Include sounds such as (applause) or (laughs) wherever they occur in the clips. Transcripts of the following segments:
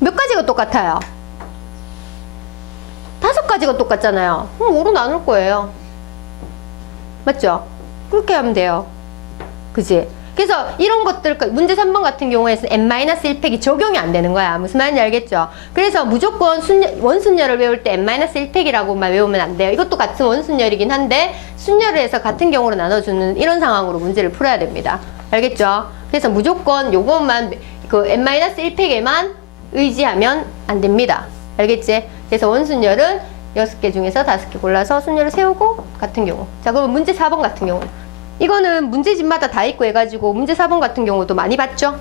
몇 가지가 똑같아요? 다섯 가지가 똑같잖아요. 그럼 5로 나눌 거예요. 맞죠? 그렇게 하면 돼요. 그지? 그래서 이런 것들, 그 문제 3번 같은 경우에는 n-1팩이 적용이 안 되는 거야. 무슨 말인지 알겠죠? 그래서 무조건 순열, 원순열을 외울 때 n-1팩이라고만 외우면 안 돼요. 이것도 같은 원순열이긴 한데 순열을 해서 같은 경우로 나눠주는 이런 상황으로 문제를 풀어야 됩니다. 알겠죠? 그래서 무조건 요것만 그 n-1팩에만 의지하면 안 됩니다. 알겠지? 그래서 원순열은 6개 중에서 5개 골라서 순열을 세우고 같은 경우. 자, 그러면 문제 4번 같은 경우. 이거는 문제집마다 다 있고 해가지고 문제 4번 같은 경우도 많이 봤죠?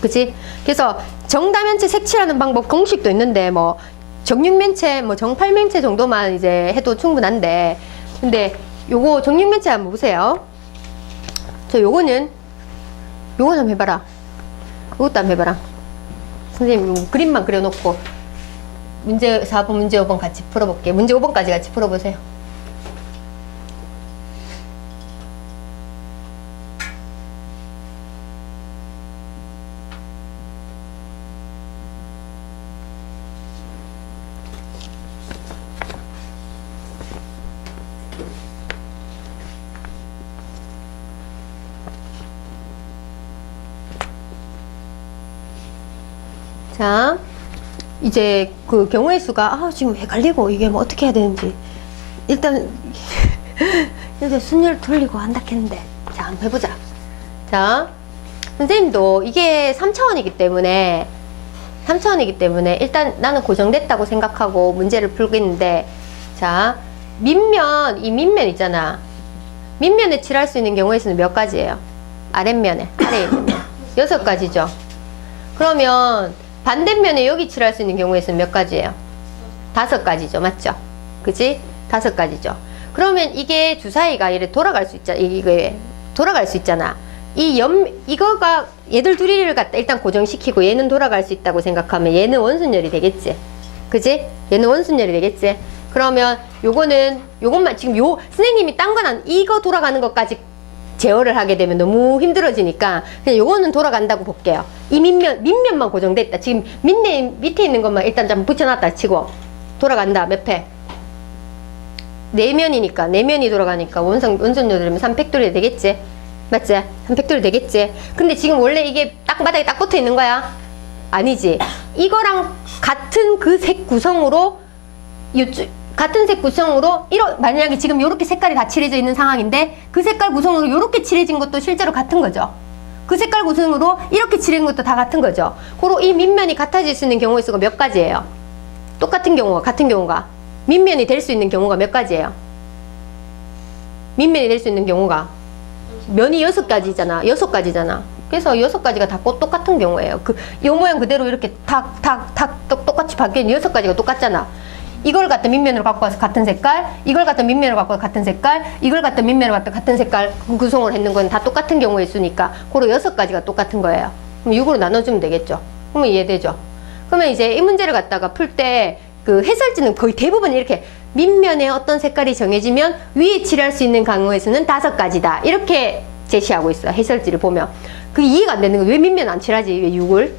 그치? 그래서 정다면체 색칠하는 방법 공식도 있는데 뭐 정육면체, 뭐 정팔면체 정도만 이제 해도 충분한데 근데 요거 정육면체 한번 보세요. 저 요거는 요거 한번 해봐라. 요것도 한번 해봐라. 선생님 요 그림만 그려놓고 문제 4번, 문제 5번 같이 풀어볼게요. 문제 5번까지 같이 풀어보세요. 자, 이제 그 경우의 수가 아, 지금 헷갈리고 이게 뭐 어떻게 해야 되는지. 일단 (laughs) 이제 순열 돌리고 한다 했는데 자 한번 해보자. 자 선생님도 이게 3차원이기 때문에 3차원이기 때문에 일단 나는 고정됐다고 생각하고 문제를 풀겠는데 자 밑면 이 밑면 있잖아. 밑면에 칠할 수 있는 경우의 수는 몇 가지예요? 아랫면에 아래에 있는 면. 여섯 가지죠. 그러면 반대면에 여기 칠할 수 있는 경우에는 몇 가지예요? 다섯 가지죠. 맞죠? 그지? 다섯 가지죠. 그러면 이게 주사위가 이래 돌아갈 수 있잖아. 이게 돌아갈 수 있잖아. 이 연, 이거가 얘들 둘이를 갖다 일단 고정시키고 얘는 돌아갈 수 있다고 생각하면 얘는 원순열이 되겠지. 그지? 얘는 원순열이 되겠지. 그러면 요거는 요것만 지금 요 선생님이 딴 건 안 이거 돌아가는 것까지 제어를 하게 되면 너무 힘들어지니까 그냥 요거는 돌아간다고 볼게요. 이 밑면 밑면만 고정됐다. 지금 밑에 밑에 있는 것만 일단 좀 붙여놨다 치고 돌아간다. 몇 팩? 네 면이니까 네 면이 돌아가니까 원성 원선료 들으면 3팩토리 되겠지. 맞지? 3팩토리 되겠지. 근데 지금 원래 이게 딱 바닥에 딱 붙어 있는 거야. 아니지. 이거랑 같은 그 색 구성으로 요쪽 같은 색 구성으로 이러 만약에 지금 이렇게 색깔이 다 칠해져 있는 상황인데 그 색깔 구성으로 이렇게 칠해진 것도 실제로 같은 거죠. 그 색깔 구성으로 이렇게 칠해진 것도 다 같은 거죠. 고로 이 밑면이 같아질 수 있는 경우의 수가 몇 가지예요? 똑같은 경우가 같은 경우가 밑면이 될 수 있는 경우가 몇 가지예요? 밑면이 될 수 있는 경우가 면이 여섯 가지잖아. 여섯 가지잖아. 그래서 여섯 가지가 다꼭 똑같은 경우예요. 그, 요 모양 그대로 이렇게 탁, 탁, 탁, 똑- 똑같이 바뀌는 여섯 가지가 똑같잖아. 이걸 갖다 밑면으로 갖고 와서 같은 색깔, 이걸 갖다 밑면으로 갖고 와서 같은 색깔, 이걸 갖다 밑면으로 갖다 같은 색깔 구성을 했는 건 다 똑같은 경우의 수니까, 고로 여섯 가지가 똑같은 거예요. 그럼 6으로 나눠주면 되겠죠. 그러면 이해되죠? 그러면 이제 이 문제를 갖다가 풀 때 그 해설지는 거의 대부분 이렇게 밑면에 어떤 색깔이 정해지면 위에 칠할 수 있는 수는 다섯 가지다. 이렇게 제시하고 있어요. 해설지를 보면. 그 이해가 안 되는 거예요. 왜 밑면 안 칠하지? 왜 6을?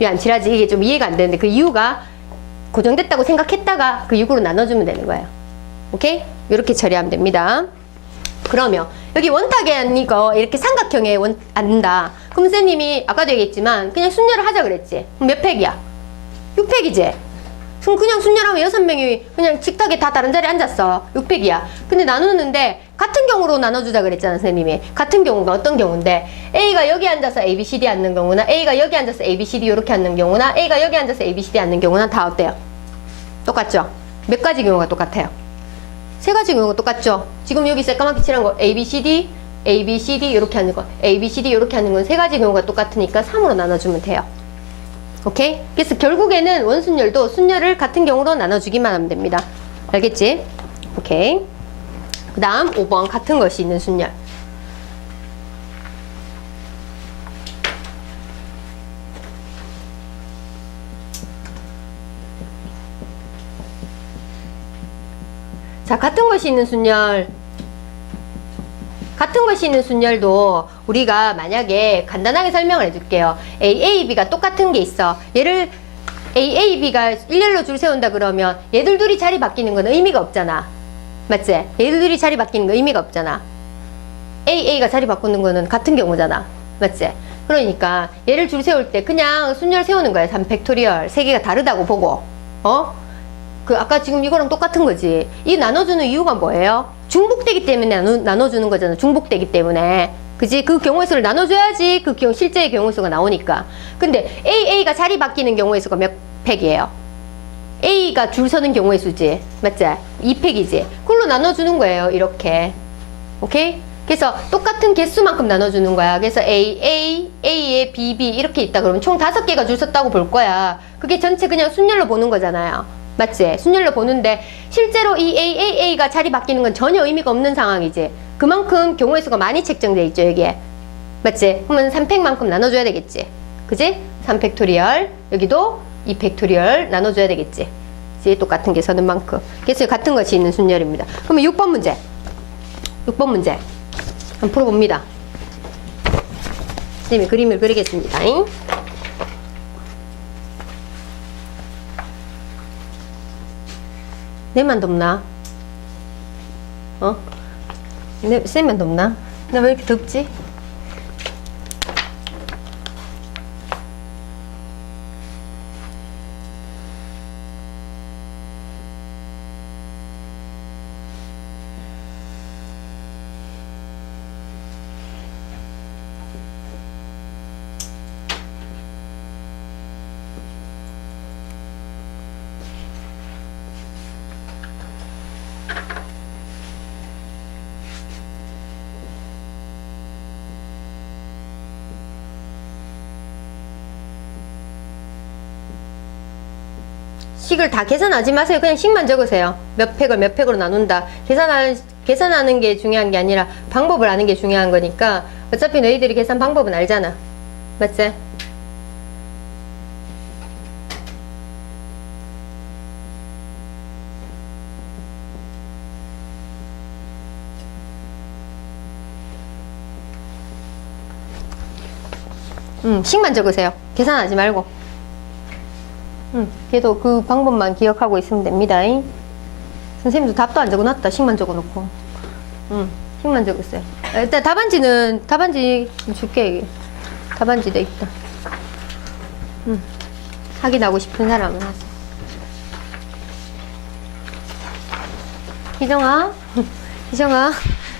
왜 안 칠하지? 이게 좀 이해가 안 되는데 그 이유가 고정됐다고 생각했다가 그 6으로 나눠주면 되는 거예요. 오케이? 이렇게 처리하면 됩니다. 그러면 여기 원탁이 아니고 이렇게 삼각형에 원, 앉는다. 그럼 선생님이 아까도 얘기했지만 그냥 순열을 하자 그랬지. 그럼 몇 팩이야? 6팩이지? 그럼 그냥 순열하면 여섯 명이 그냥 식탁에 다 다른 자리에 앉았어. 6팩이야. 근데 나누는데 같은 경우로 나눠주자 그랬잖아, 선생님이. 같은 경우가 어떤 경우인데 A가 여기 앉아서 A, B, C, D 앉는 경우나 A가 여기 앉아서 A, B, C, D 이렇게 앉는 경우나 A가 여기 앉아서 A, B, C, D 앉는 경우나 다 어때요? 똑같죠? 몇 가지 경우가 똑같아요? 세 가지 경우가 똑같죠? 지금 여기 새까맣게 칠한 거 A, B, C, D, A, B, C, D 이렇게 하는 거 A, B, C, D 이렇게 하는 건 세 가지 경우가 똑같으니까 3으로 나눠주면 돼요. 오케이? 그래서 결국에는 원순열도 순열을 같은 경우로 나눠주기만 하면 됩니다. 알겠지? 오케이. 그 다음 5번 같은 것이 있는 순열. 자, 같은 것이 있는 순열. 같은 것이 있는 순열도 우리가 만약에 간단하게 설명을 해줄게요. A, A, B가 똑같은 게 있어. 얘를 A, A, B가 일렬로 줄 세운다 그러면 얘들 둘이 자리 바뀌는 건 의미가 없잖아. 맞지? 얘들 둘이 자리 바뀌는 거 의미가 없잖아. A, A가 자리 바꾸는 거는 같은 경우잖아. 맞지? 그러니까 얘를 줄 세울 때 그냥 순열 세우는 거야. 3 팩토리얼. 세 개가 다르다고 보고. 어? 그 아까 지금 이거랑 똑같은 거지. 이 나눠주는 이유가 뭐예요? 중복되기 때문에 나눠, 나눠주는 거잖아. 중복되기 때문에. 그지? 그 경우의 수를 나눠줘야지 그 경우, 실제의 경우의 수가 나오니까. 근데 AA가 자리 바뀌는 경우의 수가 몇 팩이에요? A가 줄 서는 경우의 수지. 맞지? 2팩이지. 그걸로 나눠주는 거예요. 이렇게. 오케이? 그래서 똑같은 개수만큼 나눠주는 거야. 그래서 A, A, A에 B, B 이렇게 있다 그러면 총 다섯 개가 줄 섰다고 볼 거야. 그게 전체 그냥 순열로 보는 거잖아요. 맞지? 순열로 보는데 실제로 이 A, A, A가 자리 바뀌는 건 전혀 의미가 없는 상황이지. 그만큼 경우의 수가 많이 책정돼 있죠, 여기에. 맞지? 그러면 3팩만큼 나눠줘야 되겠지. 그지? 3팩토리얼. 여기도 2팩토리얼 나눠줘야 되겠지. 그지? 똑같은 게 서는 만큼. 그래서 같은 것이 있는 순열입니다. 그러면 6번 문제. 6번 문제. 한번 풀어봅니다. 선생님이 그림을 그리겠습니다. 잉? 내만 덥나? 어? 내, 쌤만 덥나? 나 왜 이렇게 덥지? 식을 다 계산하지 마세요. 그냥 식만 적으세요. 몇 팩을 몇 팩으로 나눈다. 계산하는, 계산하는 게 중요한 게 아니라 방법을 아는 게 중요한 거니까 어차피 너희들이 계산 방법은 알잖아. 맞지? 음, 식만 적으세요. 계산하지 말고. 응, 걔도 그 방법만 기억하고 있으면 됩니다. 잉? 선생님도 답도 안 적어놨다. 식만 적어놓고. 응, 식만 적었어요. 아, 일단 답안지는, 답안지 줄게. 답안지 돼 있다. 응. 확인하고 싶은 사람은 하세요. 희정아? (laughs) 희정아?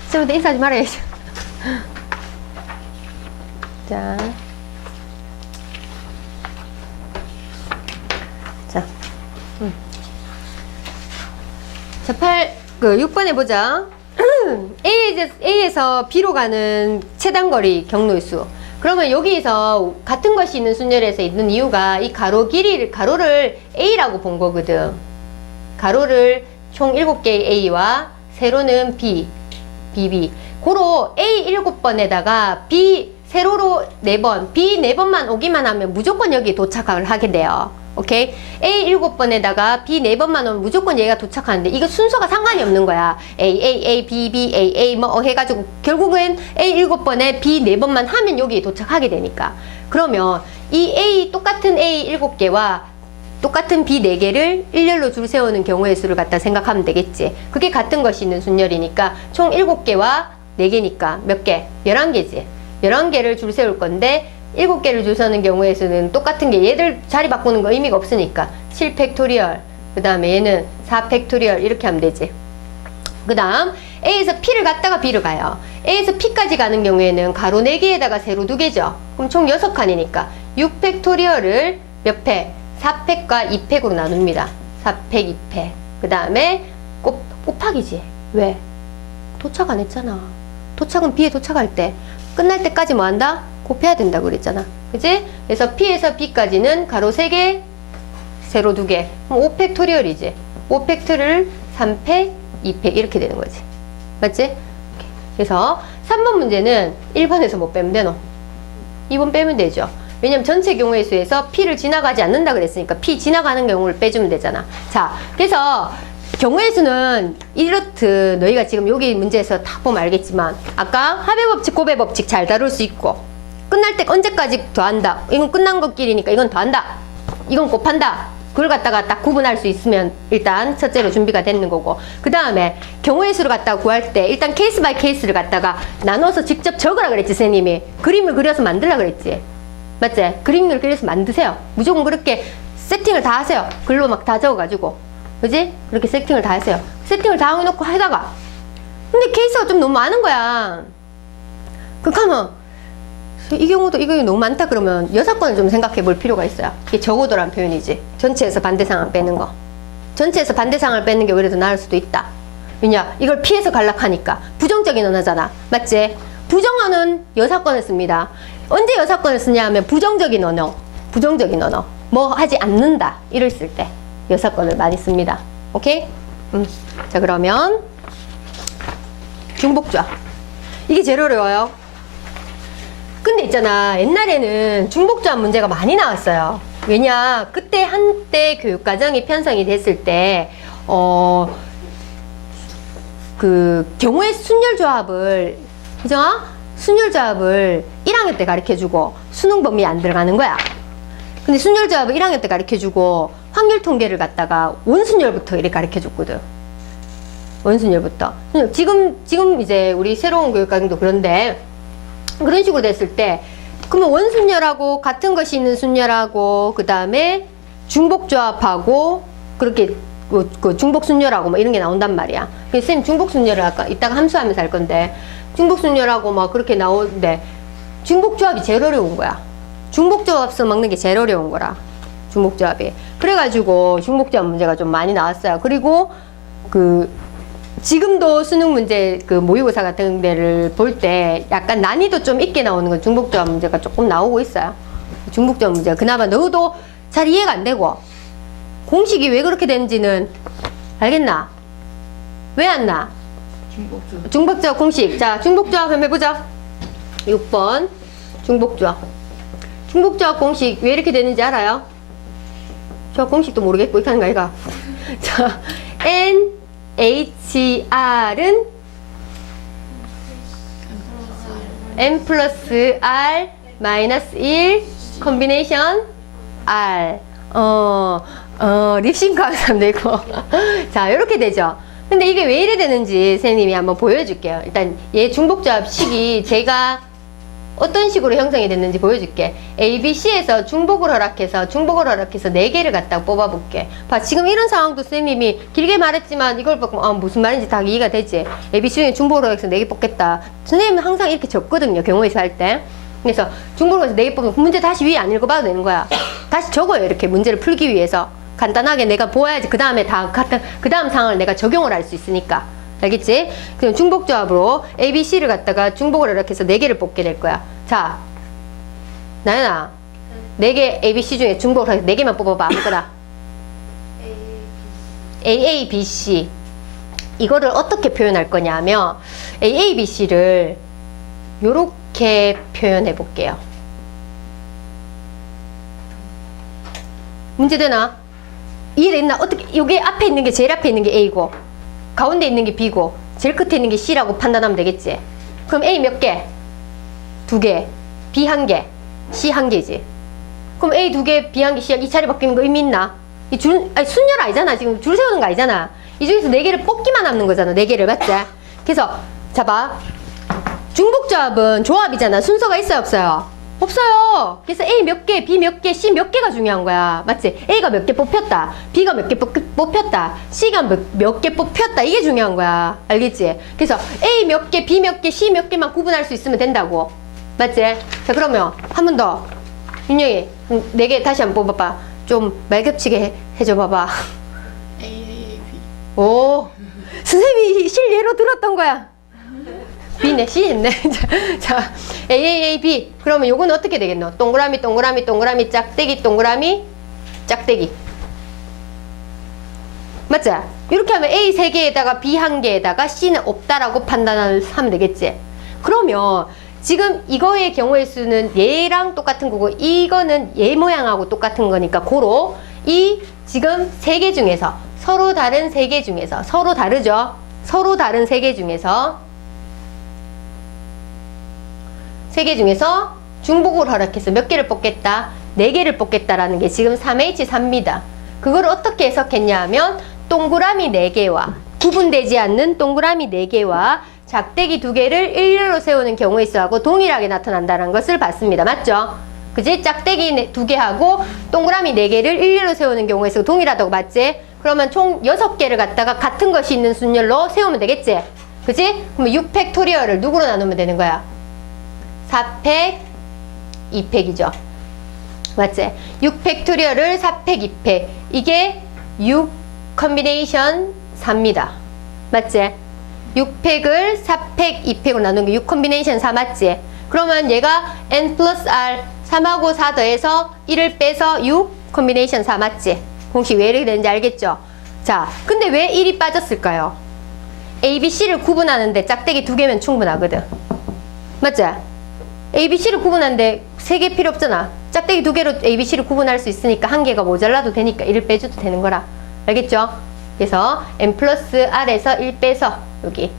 쌤한테 인사하지 말아야지. (laughs) 자. 자, 자, 8, 그 6번 해보자. A에서, A에서 B로 가는 최단거리 경로일수. 그러면 여기서 같은 것이 있는 순열에서 있는 이유가 이 가로 길이를, 가로를 A라고 본 거거든. 가로를 총 7개의 A와 세로는 B, BB. 고로 A 7번에다가 B 세로로 4번, B 4번만 오기만 하면 무조건 여기 도착을 하게 돼요. 오케이? A 7번에다가 B 4번만 오면 무조건 얘가 도착하는데 이거 순서가 상관이 없는 거야. A, A, A, B, B, A, A 뭐 해가지고 결국은 A 7번에 B 4번만 하면 여기 도착하게 되니까. 그러면 이 A 똑같은 A 7개와 똑같은 B 4개를 일렬로 줄 세우는 경우의 수를 갖다 생각하면 되겠지. 그게 같은 것이 있는 순열이니까 총 7개와 4개니까 몇 개? 11개지. 11개를 줄 세울 건데 7개를 줄 서는 경우의 수는 똑같은 게 얘들 자리 바꾸는 거 의미가 없으니까 7 팩토리얼 그 다음에 얘는 4 팩토리얼 이렇게 하면 되지. 그 다음 A에서 P를 갔다가 B를 가요. A에서 P까지 가는 경우에는 가로 4개에다가 세로 2개죠. 그럼 총 6칸이니까 6 팩토리얼을 몇 팩? 4팩과 2팩으로 나눕니다. 4팩, 2팩. 그 다음에 곱, 곱하기지. 왜? 도착 안 했잖아. 도착은 B에 도착할 때 끝날 때까지 뭐 한다? 곱해야 된다고 그랬잖아. 그지? 그래서 P에서 B까지는 가로 3개, 세로 2개. 그럼 5팩토리얼이지. 5팩트를 3팩, 2팩 이렇게 되는 거지. 맞지? 그래서 3번 문제는 1번에서 못 빼면 되노. 2번 빼면 되죠. 왜냐면 전체 경우의 수에서 P를 지나가지 않는다 그랬으니까 P 지나가는 경우를 빼주면 되잖아. 자, 그래서 경우의 수는 이렇듯 너희가 지금 여기 문제에서 다 보면 알겠지만 아까 합의 법칙, 고배 법칙 잘 다룰 수 있고 끝날 때 언제까지 더한다. 이건 끝난 것끼리니까 이건 더한다. 이건 곱한다. 그걸 갖다가 딱 구분할 수 있으면 일단 첫째로 준비가 되는 거고 그 다음에 경우의 수를 갖다가 구할 때 일단 케이스 바이 케이스를 갖다가 나눠서 직접 적으라 그랬지 선생님이 그림을 그려서 만들라 그랬지 맞지? 그림을 그려서 만드세요 무조건 그렇게 세팅을 다 하세요 글로 막 다 적어가지고 그지? 그렇게 세팅을 다 하세요 세팅을 다 해놓고 하다가 근데 케이스가 좀 너무 많은 거야 그렇게 하면 이 경우도 이거 너무 많다 그러면 여사건을 좀 생각해 볼 필요가 있어요. 이게 적어도란 표현이지. 전체에서 반대 상황 빼는 거. 전체에서 반대 상황을 빼는 게 오히려 더 나을 수도 있다. 왜냐? 이걸 피해서 갈락하니까. 부정적인 언어잖아. 맞지? 부정어는 여사건을 씁니다. 언제 여사건을 쓰냐 하면 부정적인 언어. 부정적인 언어. 뭐 하지 않는다. 이럴 쓸 때 여사건을 많이 씁니다. 오케이? 음. 자, 그러면 중복좌. 이게 제일 어려워요. 근데 있잖아 옛날에는 중복조합 문제가 많이 나왔어요. 왜냐 그때 한때 교육과정이 편성이 됐을 때 어그 그 경우의 순열조합을 희정아 순열조합을 1학년 때 가르쳐주고 수능 범위 안 들어가는 거야. 근데 순열조합을 1학년 때 가르쳐주고 확률 통계를 갖다가 원순열부터 이렇게 가르쳐줬거든. 원순열부터. 지금 지금 이제 우리 새로운 교육과정도 그런데 그런 식으로 됐을 때 그러면 원순열하고 같은 것이 있는 순열하고 그 다음에 중복조합하고 그렇게 그, 그 중복순열하고 뭐 이런 게 나온단 말이야. 쌤 중복순열을 아까 이따가 함수하면서 할 건데 중복순열하고 막 그렇게 나오는데 중복조합이 제일 어려운 거야. 중복조합서 먹는 게 제일 어려운 거라. 중복조합이. 그래가지고 중복조합 문제가 좀 많이 나왔어요. 그리고 그 지금도 수능 문제 그 모의고사 같은 데를 볼 때 약간 난이도 좀 있게 나오는 건 중복조합 문제가 조금 나오고 있어요. 중복조합 문제가 그나마 넣어도 잘 이해가 안 되고 공식이 왜 그렇게 되는지는 알겠나? 왜 안 나? 중복조 중복조합 공식. 자, 중복조합 한번 해보자. 6번 중복조합. 중복조합 공식 왜 이렇게 되는지 알아요? 저 공식도 모르겠고 이렇게 하는 거 아이가? 자, N HR은 n 플러스 r 마이너스 1 컨비네이션 r. 어, 어, 립싱크 사람도 있고. (laughs) 자 이렇게 되죠. 근데 이게 왜 이래 되는지 선생님이 한번 보여줄게요. 일단 얘 중복조합 식이 제가 어떤 식으로 형성이 됐는지 보여줄게. A, B, C에서 중복을 허락해서 중복을 허락해서 네 개를 갖다 뽑아볼게. 봐, 지금 이런 상황도 선생님이 길게 말했지만 이걸 보고 아, 무슨 말인지 다 이해가 되지. A, B, C 중에 중복을 허락해서 네개 뽑겠다. 선생님은 항상 이렇게 적거든요. 경우에서 할 때. 그래서 중복을 해서 네개 뽑으면 그 문제 다시 위에 안 읽어봐도 되는 거야. 다시 적어요. 이렇게 문제를 풀기 위해서. 간단하게 내가 보아야지 그 다음에 다 그 다음 상황을 내가 적용을 할 수 있으니까. 알겠지? 그럼 중복 조합으로 A, B, C를 갖다가 중복을 이렇게 해서 네 개를 뽑게 될 거야. 자, 나연아, 네개 A, B, C 중에 중복을 해서 네 개만 뽑아봐. 아무거나. A, A, B, C. 이거를 어떻게 표현할 거냐면 A, A, B, C를 요렇게 표현해 볼게요. 문제 되나? 이해됐나? 어떻게, 요게 앞에 있는 게 제일 앞에 있는 게 A고, 가운데 있는 게 B고, 제일 끝에 있는 게 C라고 판단하면 되겠지? 그럼 A 몇 개? 두 개, B 한 개, C 한 개지. 그럼 A 두 개, B 한 개, C이 차례 바뀌는 거 의미 있나? 이 줄, 아니, 순열 아니잖아. 지금 줄 세우는 거 아니잖아. 이 중에서 네 개를 뽑기만 남는 거잖아. 네 개를, 맞지? 그래서, 잡아. 중복조합은 조합이잖아. 순서가 있어요, 없어요? 없어요. 그래서 A 몇 개, B 몇 개, C 몇 개가 중요한 거야. 맞지? A가 몇 개 뽑혔다. B가 몇 개 뽑혔다. C가 몇 개 뽑혔다. 이게 중요한 거야. 알겠지? 그래서 A 몇 개, B 몇 개, C 몇 개만 구분할 수 있으면 된다고. 맞지? 자, 그러면 한 번 더. 윤영이, 네 개 다시 한 번 뽑아봐. 좀 말겹치게 해- 해줘 봐봐. A A B 오, 선생님이 실례로 들었던 거야. B네, C 했네. (laughs) 자, 자, A, A, A, B. 그러면 요건 어떻게 되겠노? 동그라미, 동그라미, 동그라미, 짝대기, 동그라미, 짝대기. 맞지? 이렇게 하면 A 세 개에다가 B 한 개에다가 C는 없다라고 판단하면 되겠지? 그러면 지금 이거의 경우의 수는 얘랑 똑같은 거고 이거는 얘 모양하고 똑같은 거니까 고로 이 지금 세 개 중에서 서로 다른 세 개 중에서 서로 다르죠? 서로 다른 세 개 중에서 세 개 중에서 중복을 허락해서 몇 개를 뽑겠다? 4개를 뽑겠다라는 게 지금 3H3입니다. 그걸 어떻게 해석했냐 하면 동그라미 4개와 구분되지 않는 동그라미 4개와 작대기 2개를 일렬로 세우는 경우에 있어하고 동일하게 나타난다는 것을 봤습니다. 맞죠? 그지? 짝대기 2개하고 동그라미 4개를 일렬로 세우는 경우에 있어 동일하다고 봤지? 그러면 총 6개를 갖다가 같은 것이 있는 순열로 세우면 되겠지? 그지? 그러면 6팩토리얼을 누구로 나누면 되는 거야? 4팩, 2팩이죠. 맞지? 6팩토리얼을 4팩, 2팩. 이게 6 컨비네이션 4입니다. 맞지? 6팩을 4팩, 2팩으로 나눈 게 6 컨비네이션 4 맞지? 그러면 얘가 n 플러스 r 3하고 4 더해서 1을 빼서 6 컨비네이션 4 맞지? 공식 왜 이렇게 되는지 알겠죠? 자, 근데 왜 1이 빠졌을까요? A, B, C를 구분하는데 짝대기 두 개면 충분하거든. 맞지? A, B, C를 구분하는데 세 개 필요 없잖아. 짝대기 두 개로 A, B, C를 구분할 수 있으니까 한 개가 모자라도 되니까 1을 빼줘도 되는 거라. 알겠죠? 그래서 n 플러스 r에서 1 빼서 여기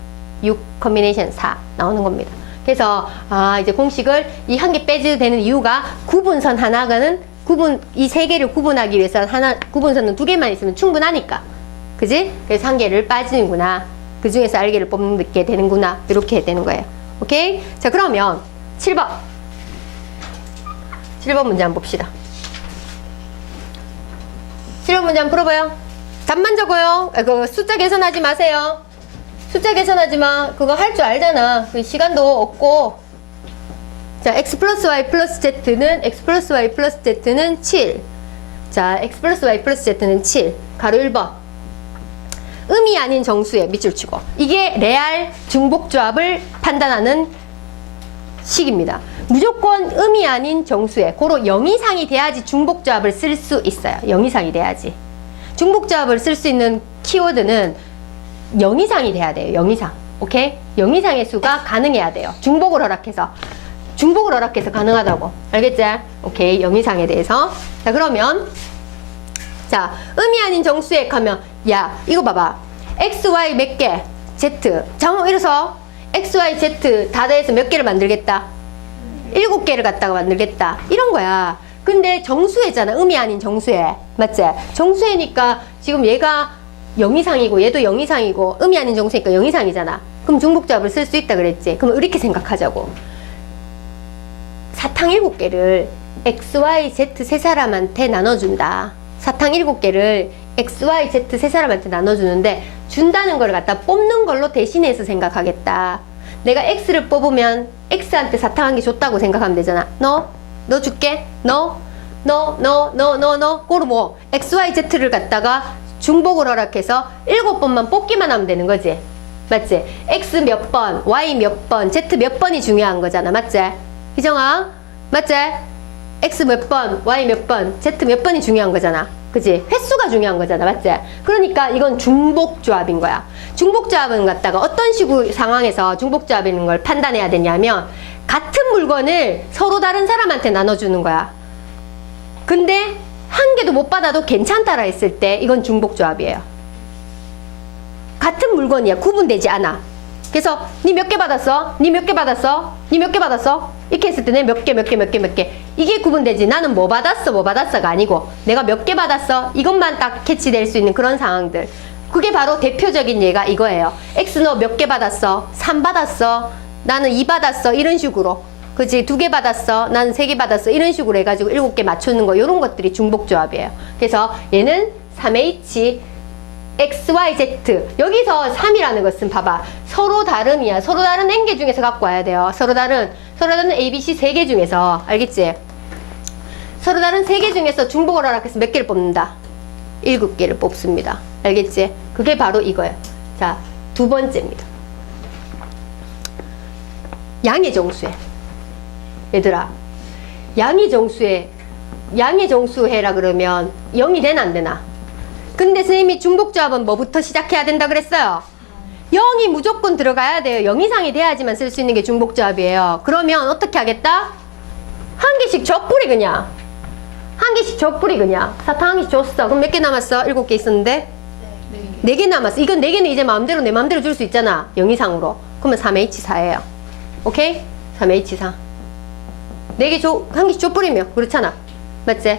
6 컨비네이션 4 나오는 겁니다. 그래서 아 이제 공식을 이 한 개 빼줘도 되는 이유가 구분선 하나가는 구분 이 세 개를 구분하기 위해서 하나 구분선은 두 개만 있으면 충분하니까. 그지? 그래서 한 개를 빠지는구나. 그 중에서 알개를 뽑게 되는구나. 이렇게 되는 거예요. 오케이? 자, 그러면 7번. 7번 문제 한번 봅시다. 7번 문제 한번 풀어봐요. 답만 적어요. 아, 그 숫자 계산하지 마세요. 숫자 계산하지 마. 그거 할 줄 알잖아. 그 시간도 없고. 자, x 플러스 y 플러스 z는 x 플러스 y 플러스 z는 7. 자, x 플러스 y 플러스 z는 7. 가로 1번. 음이 아닌 정수에 밑줄 치고. 이게 레알 중복조합을 판단하는 식입니다. 무조건 음이 아닌 정수에 고로 0 이상이 돼야지 중복조합을 쓸 수 있어요. 0 이상이 돼야지. 중복조합을 쓸 수 있는 키워드는 0 이상이 돼야 돼요. 0 이상. 오케이? 0 이상의 수가 가능해야 돼요. 중복을 허락해서. 중복을 허락해서 가능하다고. 알겠지? 오케이. 0 이상에 대해서. 자, 그러면 자, 음이 아닌 정수액 하면 야, 이거 봐봐. x, y 몇 개? z. x, y, z 다 더해서 몇 개를 만들겠다? 일곱 개를 갖다가 만들겠다. 이런 거야. 근데 정수회잖아. 음이 아닌 정수회. 맞지? 정수회니까 지금 얘가 0 이상이고 얘도 0 이상이고 음이 아닌 정수니까 0 이상이잖아. 그럼 중복조합을 쓸 수 있다 그랬지. 그럼 이렇게 생각하자고. 사탕 7개를 X, Y, Z 세 사람한테 나눠준다. 사탕 7개를 X, Y, Z 세 사람한테 나눠주는데 준다는 걸 갖다 뽑는 걸로 대신해서 생각하겠다. 내가 X를 뽑으면 X한테 사탕 한 개 줬다고 생각하면 되잖아. 너? 너 줄게? 너? 너? 너? 너? 너? 너? 그로 뭐 X, Y, Z를 갖다가 중복을 허락해서 7번만 뽑기만 하면 되는 거지. 맞지? X 몇 번, Y 몇 번, Z 몇 번이 중요한 거잖아. 맞지? 희정아? 맞지? X 몇 번, Y 몇 번, Z 몇 번이 중요한 거잖아. 그지? 횟수가 중요한 거잖아. 맞지? 그러니까 이건 중복조합인 거야. 중복조합은 갖다가 어떤 식으로 상황에서 중복조합인 걸 판단해야 되냐면 같은 물건을 서로 다른 사람한테 나눠주는 거야. 근데 한 개도 못 받아도 괜찮다라 했을 때 이건 중복조합이에요. 같은 물건이야. 구분되지 않아. 그래서 니 몇 개 받았어? 니 몇 개 받았어? 니 몇 개 받았어? 이렇게 했을 때내몇 개, 몇 개, 몇 개, 몇 개. 이게 구분되지. 나는 뭐 받았어, 뭐 받았어가 아니고 내가 몇 개 받았어? 이것만 딱 캐치될 수 있는 그런 상황들. 그게 바로 대표적인 예가 이거예요. X 너 몇 개 받았어? 3 받았어? 나는 2 받았어? 이런 식으로. 그지? 두 개 받았어? 나는 세 개 받았어? 이런 식으로 해가지고 일곱 개 맞추는 거, 이런 것들이 중복조합이에요. 그래서 얘는 3H, X, Y, Z. 여기서 3이라는 것은 봐봐. 서로 다른이야. 서로 다른 N개 중에서 갖고 와야 돼요. 서로 다른, 서로 다른 A, B, C 세개 중에서. 알겠지? 서로 다른 세개 중에서 중복을 허락해서 몇 개를 뽑는다? 일곱 개를 뽑습니다. 알겠지? 그게 바로 이거예요. 자, 두 번째입니다. 양의 정수해. 얘들아, 양의 정수해. 양의 정수해라 그러면 0이 되나 안 되나? 근데 선생님이 중복조합은 뭐부터 시작해야 된다 그랬어요? 0이 무조건 들어가야 돼요. 0 이상이 돼야지만 쓸 수 있는 게 중복조합이에요. 그러면 어떻게 하겠다? 한 개씩 줘뿌리 그냥. 한 개씩 줘뿌리 그냥. 사탕 한 개씩 줬어. 그럼 몇 개 남았어? 일곱 개 있었는데? 네. 네개 남았어. 이건 네 개는 이제 마음대로 내 마음대로 줄 수 있잖아. 0 이상으로. 그러면 3H4예요. 오케이? 3H4. 네 개 줘, 한 개씩 줘뿌리면 그렇잖아. 맞지?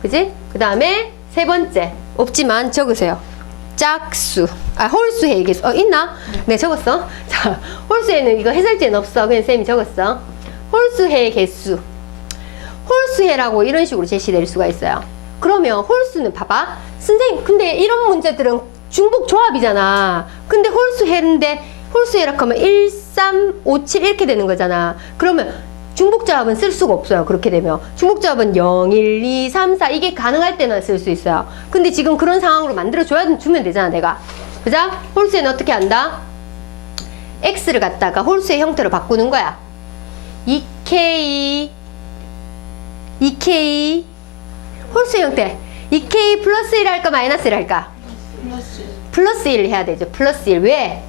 그지? 그 다음에 세 번째 없지만 적으세요. 짝수. 아 홀수의 개수. 어 있나? 네 적었어. (laughs) 자 홀수에는 이거 해설지에는 없어. 그냥 쌤이 적었어. 홀수의 개수. 홀수해라고 이런 식으로 제시될 수가 있어요. 그러면 홀수는 봐봐. 선생님, 근데 이런 문제들은 중복 조합이잖아. 근데 홀수해인데 홀수해라 하면 1, 3, 5, 7 이렇게 되는 거잖아. 그러면 중복 조합은 쓸 수가 없어요. 그렇게 되면. 중복 조합은 0, 1, 2, 3, 4 이게 가능할 때는 쓸 수 있어요. 근데 지금 그런 상황으로 만들어 줘야 주면 되잖아, 내가. 그죠? 홀수에는 어떻게 한다? x를 갖다가 홀수의 형태로 바꾸는 거야. 2k 2K 홀수 형태 2K 플러스 1 할까 마이너스 1 할까? 플러스 플러스 1 해야 되죠 플러스 1 왜?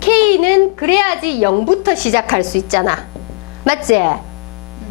K는 그래야지 0부터 시작할 수 있잖아 맞지?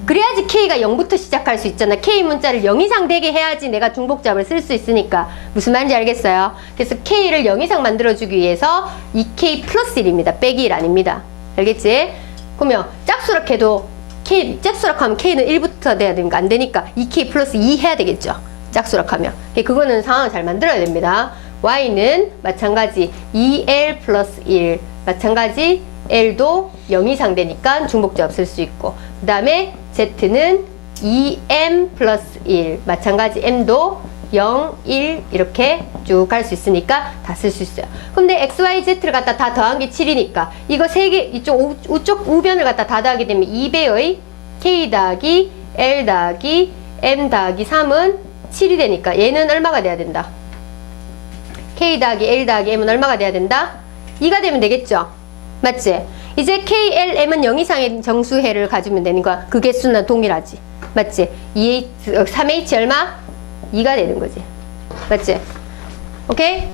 그래야지 K가 0부터 시작할 수 있잖아 K 문자를 0 이상 되게 해야지 내가 중복잡을 쓸 수 있으니까 무슨 말인지 알겠어요? 그래서 K를 0 이상 만들어주기 위해서 2K 플러스 1입니다 빼기 1 아닙니다 알겠지? 그러면 짝수락해도 K, 짝수락하면 K는 1부터 돼야 되니까 안 되니까 2K 플러스 2 해야 되겠죠. 짝수락하면. 그거는 상황을 잘 만들어야 됩니다. Y는 마찬가지 2L 플러스 1. 마찬가지 L도 0 이상 되니까 중복조합 쓸수 있고. 그 다음에 Z는 2M 플러스 1. 마찬가지 M도 0, 1 이렇게 쭉 갈 수 있으니까 다 쓸 수 있어요. 근데 x, y, z를 갖다 다 더한 게 7이니까 이거 세 개 이쪽 우, 우쪽 우변을 갖다 다 더하게 되면 2배의 k 더하기 l 더하기 m 더하기 3은 7이 되니까 얘는 얼마가 돼야 된다? k 더하기 l 더하기 m은 얼마가 돼야 된다? 2가 되면 되겠죠? 맞지? 이제 k, l, m은 0 이상의 정수해를 가지면 되는 거야. 그 개수는 동일하지. 맞지? 2H, 3H 얼마? 2가 되는 거지. 맞지? 오케이?